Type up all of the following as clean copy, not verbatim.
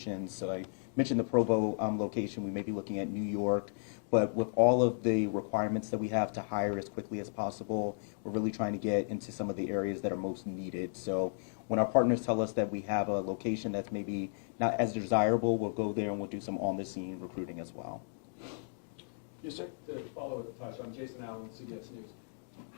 So I mentioned the Provo location. We may be looking at New York, but with all of the requirements that we have to hire as quickly as possible, we're really trying to get into some of the areas that are most needed. So when our partners tell us that we have a location that's maybe not as desirable, we'll go there and we'll do some on-the-scene recruiting as well. Yes, sir. To follow with the touch, I'm Jason Allen, CBS News.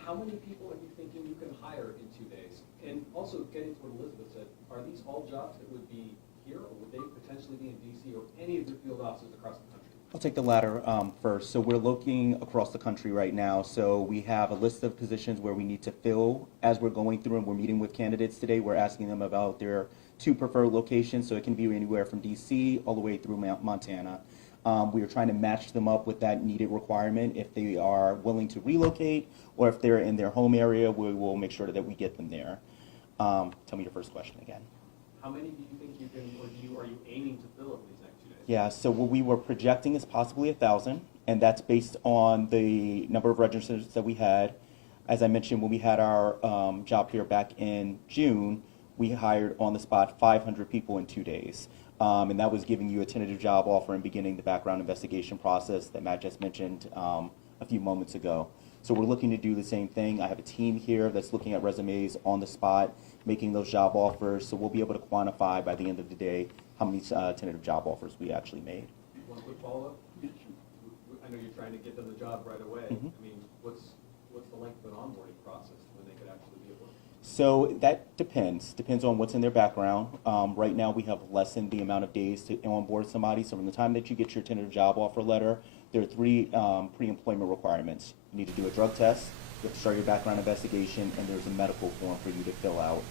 How many people are you thinking you can hire in 2 days? And also, getting to what Elizabeth said, are these all jobs that would be here, or would they potentially be in DC or any of your field offices across the country? I'll take the latter first. So we're looking across the country right now. So we have a list of positions where we need to fill as we're going through, and we're meeting with candidates today. We're asking them about their 2 preferred locations, so it can be anywhere from DC all the way through Montana. We are trying to match them up with that needed requirement. If they are willing to relocate or if they're in their home area, we will make sure that we get them there. Tell me your first question again. How many do you think you can, or are you aiming to fill over these next 2 days? Yeah, so what we were projecting is possibly 1,000, and that's based on the number of registrants that we had. As I mentioned, when we had our job here back in June, we hired on the spot 500 people in 2 days. And that was giving you a tentative job offer and beginning the background investigation process that Matt just mentioned a few moments ago. So we're looking to do the same thing. I have a team here that's looking at resumes on the spot, making those job offers. So we'll be able to quantify by the end of the day how many tentative job offers we actually made. One quick follow-up. I know you're trying to get them the job right away. Mm-hmm. I mean, what's the length of an onboarding process when they could actually be able to? So that depends on what's in their background. Right now we have lessened the amount of days to onboard somebody. So from the time that you get your tentative job offer letter, there are 3 pre-employment requirements. You need to do a drug test, you have to start your background investigation, and there's a medical form for you to fill out.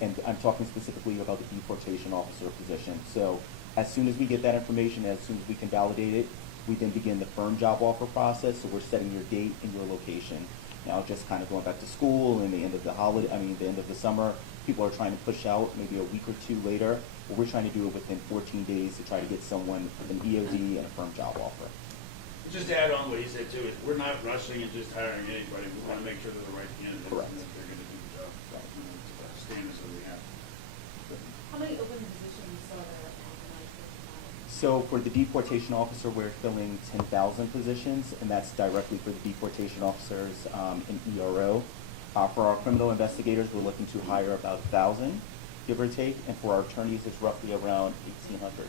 And I'm talking specifically about the deportation officer position. So as soon as we get that information, as soon as we can validate it, we then begin the firm job offer process. So we're setting your date and your location. Now, just kind of going back to school and the end of the the end of the summer, people are trying to push out maybe a week or 2 later. But we're trying to do it within 14 days to try to get someone with an EOD and a firm job offer. Just to add on what he said too, we're not rushing and just hiring anybody. We want to make sure they're the right candidates Correct. and that they're going to do the job. Right. Standards that we have. How many open positions are there at So for the deportation officer, we're filling 10,000 positions, and that's directly for the deportation officers in ERO. For our criminal investigators, we're looking to hire about 1,000, give or take, and for our attorneys, it's roughly around 1,800.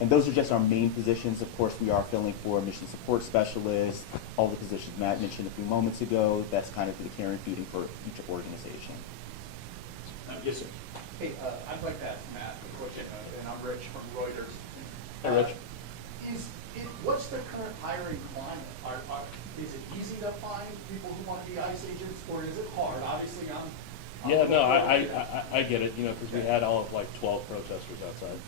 And those are just our main positions. Of course, we are filling for mission support specialists, all the positions Matt mentioned a few moments ago. That's kind of the care and feeding for each organization. Yes, sir. Hey, I'd like to ask Matt a question, and I'm Rich from Reuters. Hi, Rich. What's the current hiring climate? Is it easy to find people who want to be ICE agents, or is it hard? Obviously, Yeah, no, I get it, because we had all of like 12 protesters outside.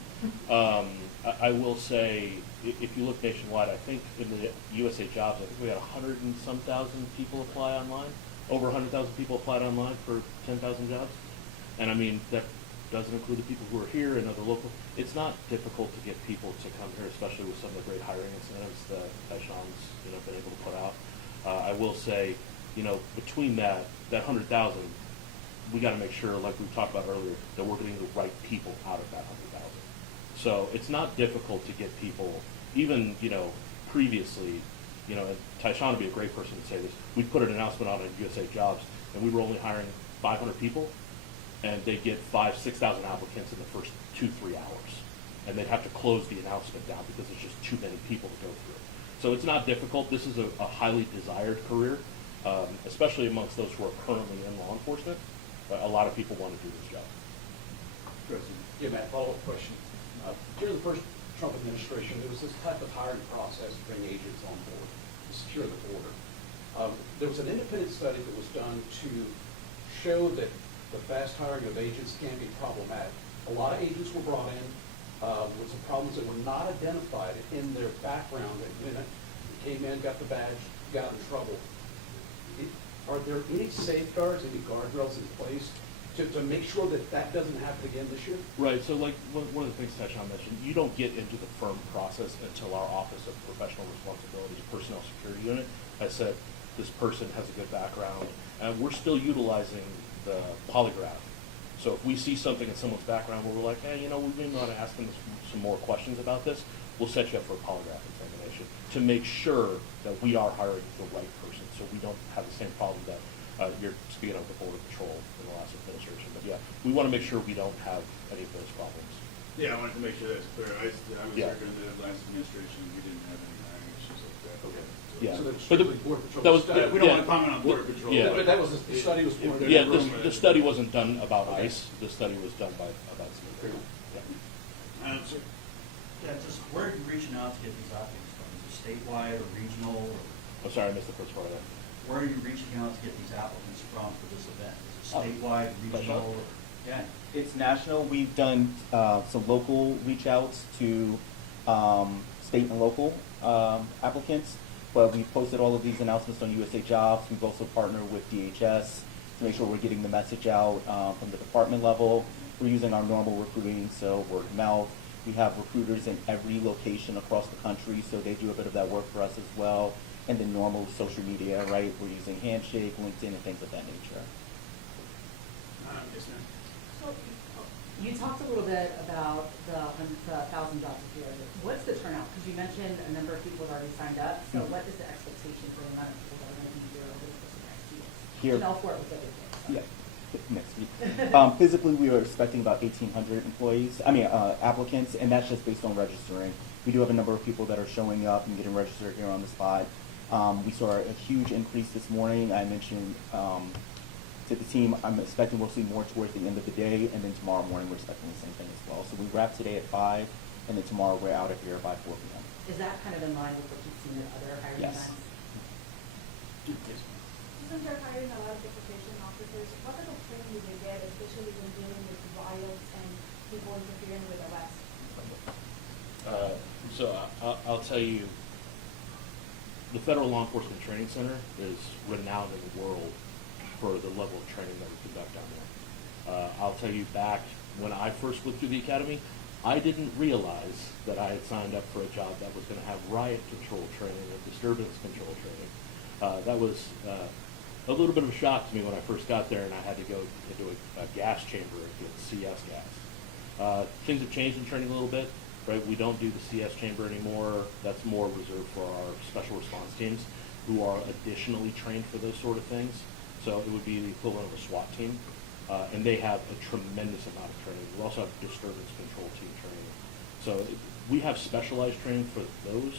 I will say, if you look nationwide, I think in the USA Jobs, I think we had 100 and some thousand people apply online. Over 100,000 people applied online for 10,000 jobs. And I mean, that doesn't include the people who are here and other local. It's not difficult to get people to come here, especially with some of the great hiring incentives that Sean's been able to put out. I will say, between that 100,000, we got to make sure, like we talked about earlier, that we're getting the right people out of that 100,000. So it's not difficult to get people, even previously, and Tyshawn would be a great person to say this. We put an announcement out on USA Jobs, and we were only hiring 500 people, and they get 6,000 applicants in the first 2-3 hours, and they'd have to close the announcement down because there's just too many people to go through. So it's not difficult. This is a highly desired career, especially amongst those who are currently in law enforcement. A lot of people want to do this job. Yeah, Matt, follow-up question. During the first Trump administration, there was this type of hiring process to bring agents on board, to secure the border. There was an independent study that was done to show that the fast hiring of agents can be problematic. A lot of agents were brought in with some problems that were not identified in their background. They came in, got the badge, got in trouble. Are there any safeguards, any guardrails in place to make sure that that doesn't happen again this year? Right, so like one of the things Tyshawn mentioned, you don't get into the firm process until our Office of Professional Responsibilities Personnel Security Unit has said this person has a good background, and we're still utilizing the polygraph So if we see something in someone's background where we're like, hey, you know, we may want to ask them some more questions about this, we'll set you up for a polygraph examination to make sure that we are hiring the right person, so we don't have the same problem that you're speaking of the Border Patrol in the last administration. But yeah, we want to make sure we don't have any of those problems. Yeah, I wanted to make sure that's clear. I was Yeah. here during the last administration, we didn't have any hiring issues like that. Okay. So- Yeah. So that's But the- strictly Border Patrol. that was- study. We don't Yeah. want to comment on Border Patrol. Yeah. But that was, the study was for. If Yeah, there's room, the study wasn't done about Okay. ICE. The study was done about some other. Yeah. Sir, Yeah, just where are you reaching out to get these applicants from? Is it statewide or regional, or I'm sorry, I missed the first part of that. where are you reaching out to get these applicants from for this event? Is it Oh, statewide, regional, or, yeah? It's national. We've done some local reach outs to state and local applicants, but we've posted all of these announcements on USA Jobs. We've also partnered with DHS to make sure we're getting the message out from the department level. We're using our normal recruiting, so word of mouth. We have recruiters in every location across the country, so they do a bit of that work for us as well. And then normal social media, right? We're using Handshake, LinkedIn, and things of that nature. yes, ma'am. So, you talked a little bit about the 1,000 jobs a year. What's the turnout? Because you mentioned a number of people have already signed up. So Mhm. what is the expectation for the amount of people that are going to be here over the course of the next 2 years? Here- Janelle Fort was over there. Yeah, next week. Physically, we are expecting about 1,800 applicants, and that's just based on registering. We do have a number of people that are showing up and getting registered here on the spot. We saw a huge increase this morning. I mentioned to the team, I'm expecting we'll see more towards the end of the day, and then tomorrow morning we're expecting the same thing as well. So we wrap today at 5, and then tomorrow we're out of here by 4 p.m. Is that kind of in line with what you've seen at other hiring Yes. events? Since you're hiring a lot of deportation officers, what type of training do they get, especially when dealing with riots and people interfering with arrests? I'll tell you, the Federal Law Enforcement Training Center is renowned in the world for the level of training that we conduct down there. I'll tell you, back when I first went through the academy, I didn't realize that I had signed up for a job that was going to have riot control training and disturbance control training. That was a little bit of a shock to me when I first got there, and I had to go into a gas chamber and get CS gas. Things have changed in training a little bit, right? We don't do the CS chamber anymore. That's more reserved for our special response teams, who are additionally trained for those sort of things. So it would be the equivalent of a SWAT team, and they have a tremendous amount of training. We also have disturbance control team training. So we have specialized training for those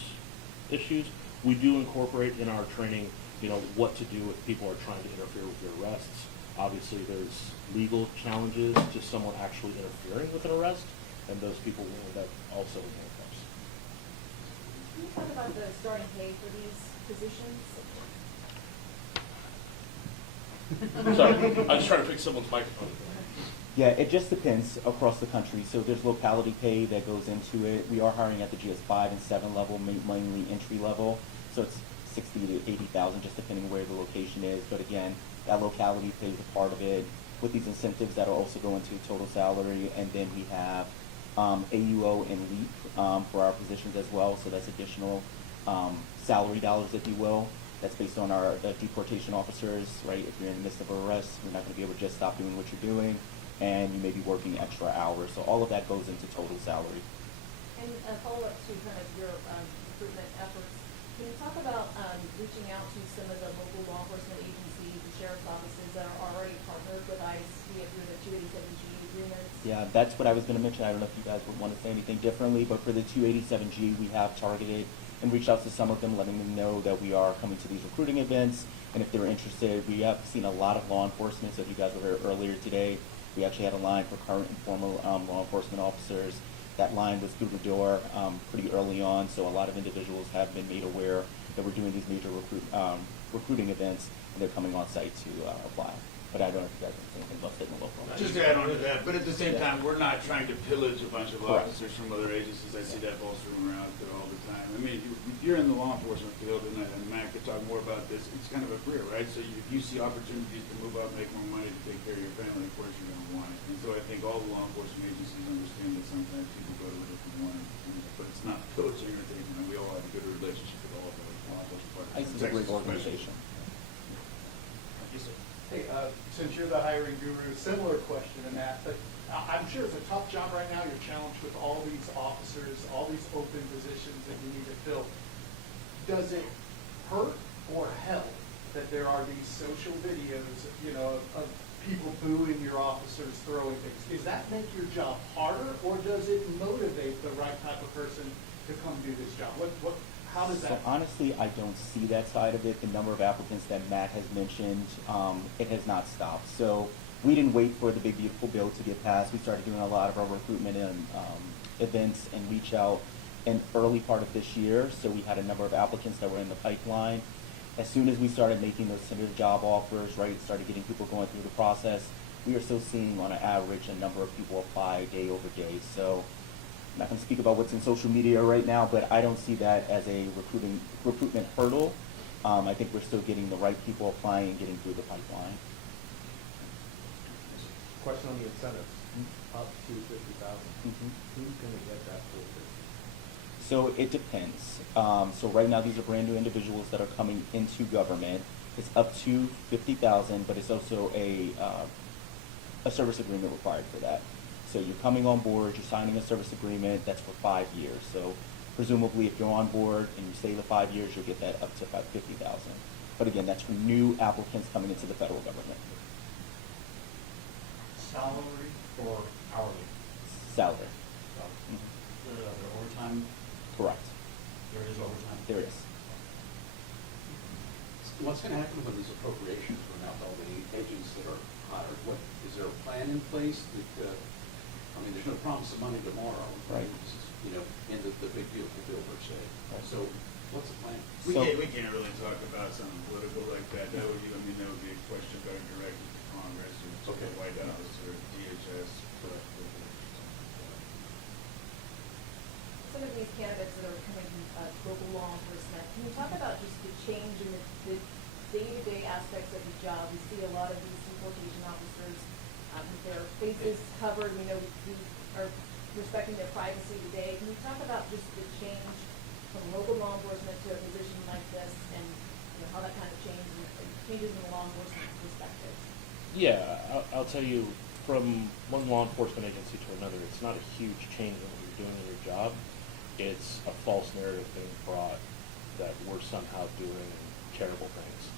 issues. We do incorporate in our training, what to do if people are trying to interfere with your arrests. Obviously, there's legal challenges to someone actually interfering with an arrest, and those people will end up also in handcuffs. Can you talk about the starting pay for these positions? Sorry, I was trying to fix someone's microphone. Yeah, it just depends across the country. So there's locality pay that goes into it. We are hiring at the GS5 and 7 level, mainly entry level. So it's 60 to 80,000, just depending where the location is. But again, that locality pays a part of it. With these incentives, that'll also go into total salary. And then we have AUO and LEAP for our positions as well. So that's additional salary dollars, if you will. That's based on our deportation officers, right? If you're in the midst of an arrest, you're not going to be able to just stop doing what you're doing, and you may be working extra hours. So all of that goes into total salary. And a follow-up to kind of your recruitment efforts, can you talk about reaching out to some of the local law enforcement agencies, the sheriff's offices that are already partnered with ICE via through the 287G agreements? Yeah, that's what I was going to mention. I don't know if you guys would want to say anything differently, but for the 287G, we have targeted and reached out to some of them, letting them know that we are coming to these recruiting events, and if they're interested. We have seen a lot of law enforcement, so if you guys were here earlier today, we actually had a line for current and former law enforcement officers. That line was through the door pretty early on, so a lot of individuals have been made aware that we're doing these major recruiting events, and they're coming on site to apply. But I don't know if you guys have anything about state and local. Just to add on to that, but at the same Yeah. time, we're not trying to pillage a bunch of Correct. officers from other agencies. I see that bolstering around there all the time. I mean, if you're in the law enforcement field, and Matt could talk more about this, it's kind of a career, right? So if you see opportunities to move up, make more money, to take care of your family, of course you're going to want it. And so I think all the law enforcement agencies understand that sometimes people go to a different one, but it's not pillaging or anything. We all have a good relationship with all of the law enforcement partners. ICE is a great organization. Yes, sir. Hey, since you're the hiring guru, similar question in that, but I'm sure it's a tough job right now. You're challenged with all these officers, all these open positions that you need to fill. Does it hurt or help that there are these social videos, you know, of people booing your officers, throwing things? Does that make your job harder, or does it motivate the right type of person to come do this job? How does that? So honestly, I don't see that side of it. The number of applicants that Matt has mentioned, it has not stopped. So we didn't wait for the big beautiful bill to get passed. We started doing a lot of our recruitment and events and reach out in early part of this year. So we had a number of applicants that were in the pipeline. As soon as we started making those tentative job offers, right, started getting people going through the process, we are still seeing on an average a number of people apply day over day. So I'm not going to speak about what's in social media right now, but I don't see that as a recruitment hurdle. I think we're still getting the right people applying and getting through the pipeline. Question on the incentives, up to 50,000. Mm-hmm. Who's going to get that full 50? So it depends. So right now these are brand new individuals that are coming into government. It's up to 50,000, but it's also a service agreement required for that. So you're coming on board, you're signing a service agreement that's for 5 years. So presumably if you're on board and you stay the 5 years, you'll get that up to 50,000. But again, that's for new applicants coming into the federal government. Salary or hourly? Salary. The overtime, Correct. there is overtime? There is. What's going to happen when these appropriations run out, all the agents that are hired? What, is there a plan in place that, I mean, there's no promise of money tomorrow. Right. This is, you know, in the big beautiful bill per se. So what's the plan? We can't really talk about something political like that. That would, I mean, that would be a question going directly to Congress or to the White House or DHS. Some of these candidates that are coming from local law enforcement, can you talk about just the change in the day-to-day aspects of the job? We see a lot of these deportation officers with their faces covered. We know we are respecting their privacy today. Can you talk about just the change from local law enforcement to a position like this, and you know, how that kind of changes in the law enforcement perspective? Yeah, I'll tell you, from one law enforcement agency to another, it's not a huge change in what you're doing in your job. It's a false narrative being brought that we're somehow doing terrible things.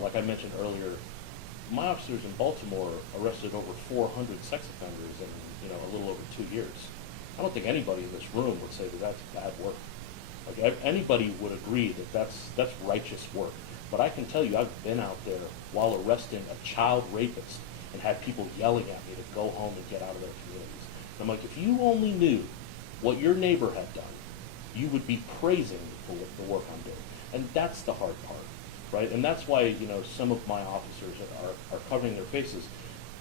Like I mentioned earlier, my officers in Baltimore arrested over 400 sex offenders in a little over 2 years. I don't think anybody in this room would say that that's bad work. Like anybody would agree that that's righteous work. But I can tell you, I've been out there while arresting a child rapist and had people yelling at me to go home and get out of their communities. And I'm like, if you only knew what your neighbor had done, you would be praising for the work I'm doing. And that's the hard part, right? And that's why, some of my officers are covering their faces,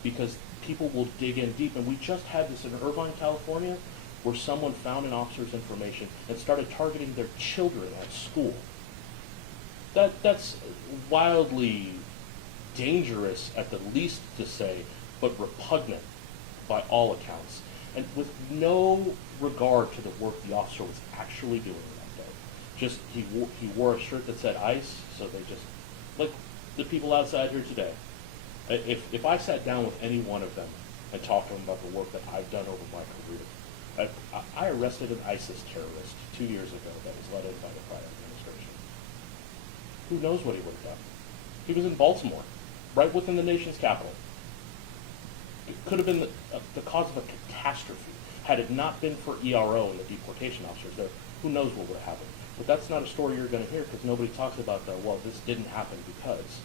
because people will dig in deep. And we just had this in Irvine, California, where someone found an officer's information and started targeting their children at school. That's wildly dangerous at the least to say, but repugnant by all accounts. And with no regard to the work the officer was actually doing that day. Just, he wore a shirt that said ICE, so they just, like the people outside here today. If I sat down with any one of them and talked to them about the work that I've done over my career, I arrested an ISIS terrorist 2 years ago that was let in by the prior administration. Who knows what he would have done? He was in Baltimore, right within the nation's capital. It could have been the cause of a catastrophe. Had it not been for ERO and the deportation officers there, who knows what would have happened. But that's not a story you're going to hear, because nobody talks about this didn't happen because.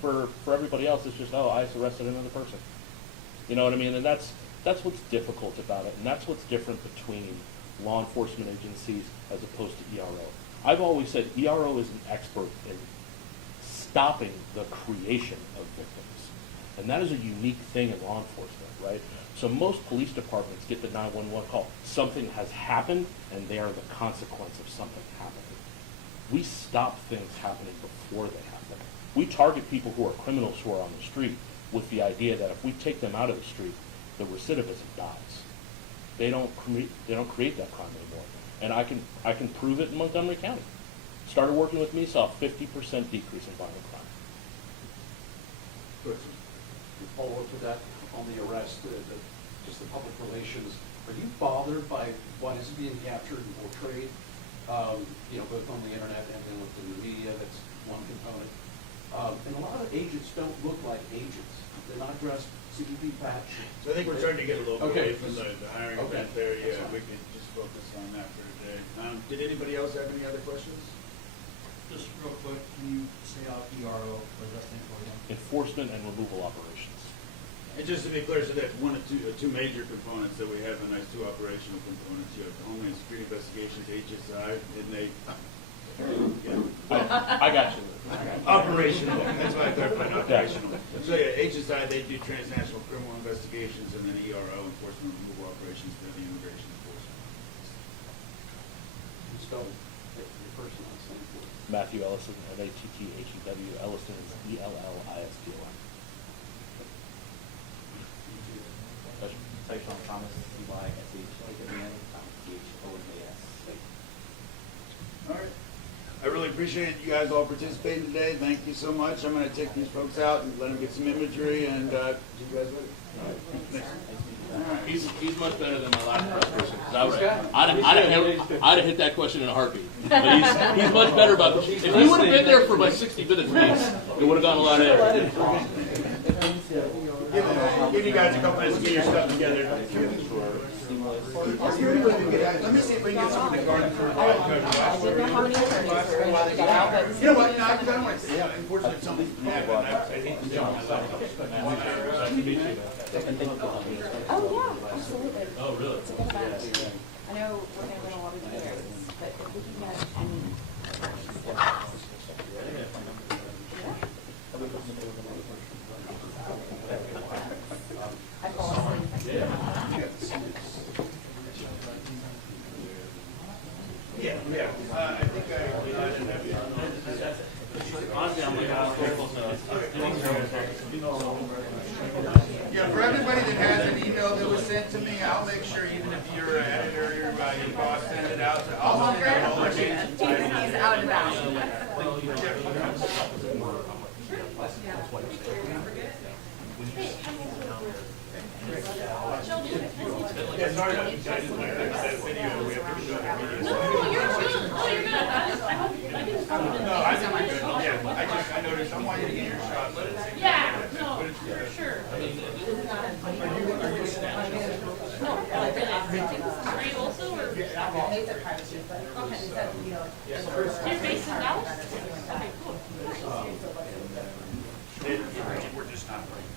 For everybody else, it's just, ICE arrested another person. You know what I mean? And that's what's difficult about it, and that's what's different between law enforcement agencies as opposed to ERO. I've always said ERO is an expert in stopping the creation of victims. And that is a unique thing in law enforcement, right? So most police departments get the 911 call. Something has happened, and they are the consequence of something happening. We stop things happening before they happen. We target people who are criminals who are on the street with the idea that if we take them out of the street, the recidivism dies. They don't create that crime anymore. And I can prove it in Montgomery County. Started working with me, saw a 50% decrease in violent crime. follow up to that on the arrest, just the public relations. Are you bothered by what is being captured and portrayed, both on the internet and then within the media? That's one component. And a lot of agents don't look like agents. They're not dressed CEP patch. So I think we're starting to get a little Okay. away from the hiring Okay. event there. That's Yeah, fine. we could just focus on that for today. Did anybody else have any other questions? Just real quick, can you say out ERO, what does that stand for again? Enforcement and removal operations. And just to be clear, so that's one of two major components that we have, a nice two operational components. You have Homeland Security Investigations, HSI, and they, I got you. operational, that's why I clarified operational. So yeah, HSI, they do transnational criminal investigations, and then ERO, enforcement and removal operations for the immigration enforcement. You spell your first and last name for it. Matthew Ellison, MATTHEW. Ellison is ELLISTON. Tyshawn Thomas, TYSHON, THOMAS. All right. I really appreciate you guys all participating today. Thank you so much. I'm going to take these folks out and let them get some imagery, and see you guys later. All right. Thanks. He's much better than my last press person. I'd have hit that question in a heartbeat. But he's much better about it. If he would have been there for my 60 minutes piece, it would have gone a lot better. Give you guys a couple minutes to get your stuff together. Let me see if we can get someone to guard for You know what? No, I don't want to say. Unfortunately, something happened. I hate to jump myself. Oh, yeah, absolutely. Oh, really? It's a good event. I know we're going to win a lot of years, but if we can get, I fall asleep. Yeah. I think Honestly, I'm like, yeah, for everybody that has an email that was sent to me, I'll make sure, even if you're an editor or your boss send it out, I'll send it all the He's out and about. Yeah, sorry about the guys in there. That video we have to show the video. No, you're good. No, you're good. I just probably No, I think we're good. Yeah, I noticed, I want you to get your shot. Yeah, no, for sure. Are you Are you also, or? Okay. You're based in Dallas? Okay, cool. We're just not right.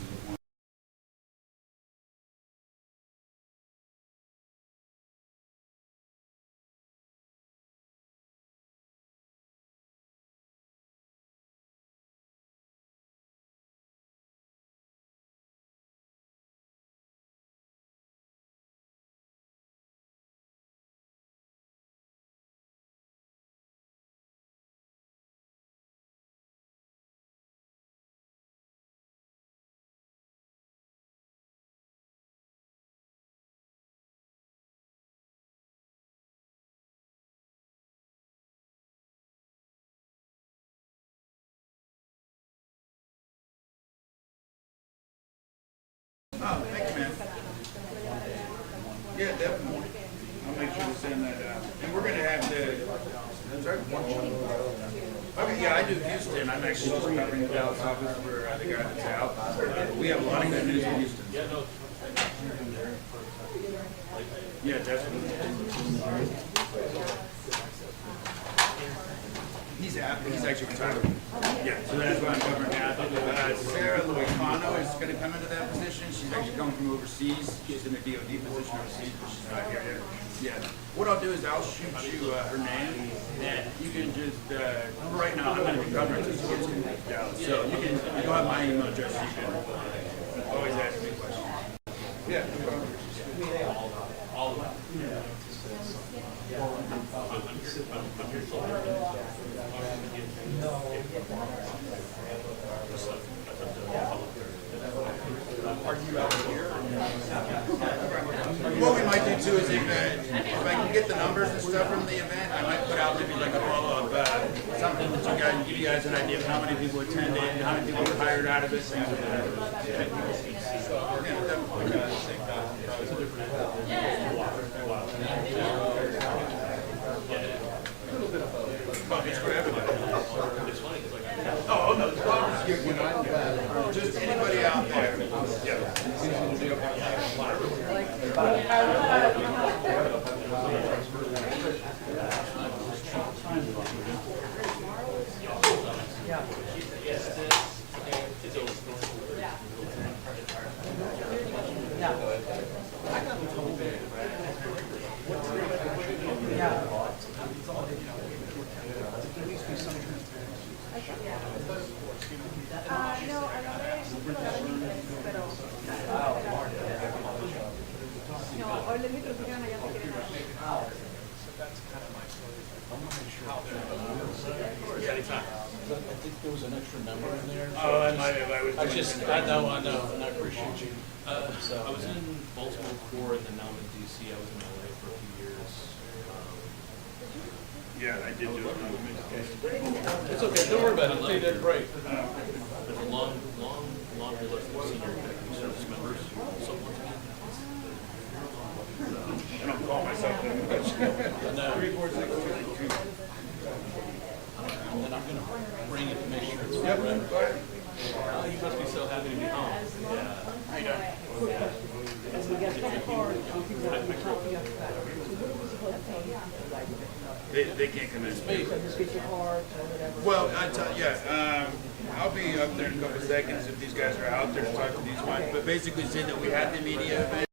Oh, thank you, man. Yeah, definitely. I'll make sure to send that out. And we're gonna have the, sorry? Okay, yeah, I do Houston. I'm actually just covering the Dallas office for the guy that's out. We have a lot of good news in Houston. Yeah, definitely. He's actually retired. Yeah, so that's why I'm covering that. Sarah Luicano is going to come into that position. She's actually coming from overseas. She's in a DOD position overseas, but she's not here yet. Yeah. What I'll do is I'll shoot you her name, and you can just, right now, I'm going to be covering this kids in Dallas. So you can, you have my email address, you can always ask me questions. Yeah, no problem. All of that. What we might do too is if if I can get the numbers and stuff from the event, I might put out maybe like a follow-up, something that you guys, give you guys an idea of how many people attended, how many people were hired out of it, things like that. Yeah, definitely. It's for everybody. Oh, no, just anybody out there. I think there was an extra number in there. Oh, I might have, I was. I know, and I appreciate you. I was in Baltimore core and then now I'm in DC. I was in LA for a few years. Yeah, I did do it. It's okay, don't worry about it, you did great. There's a long list of senior executive service members. Someone to I don't call myself that. No. 3, 4, 6, 2, 2. And then I'm gonna bring it to make sure it's Yep, correct. go ahead. Oh, you must be so happy to be home. Yeah. How you doing? They can't come in. Well, I'll be up there in a couple seconds if these guys are out there to talk to these ones. But basically saying that we had the media event.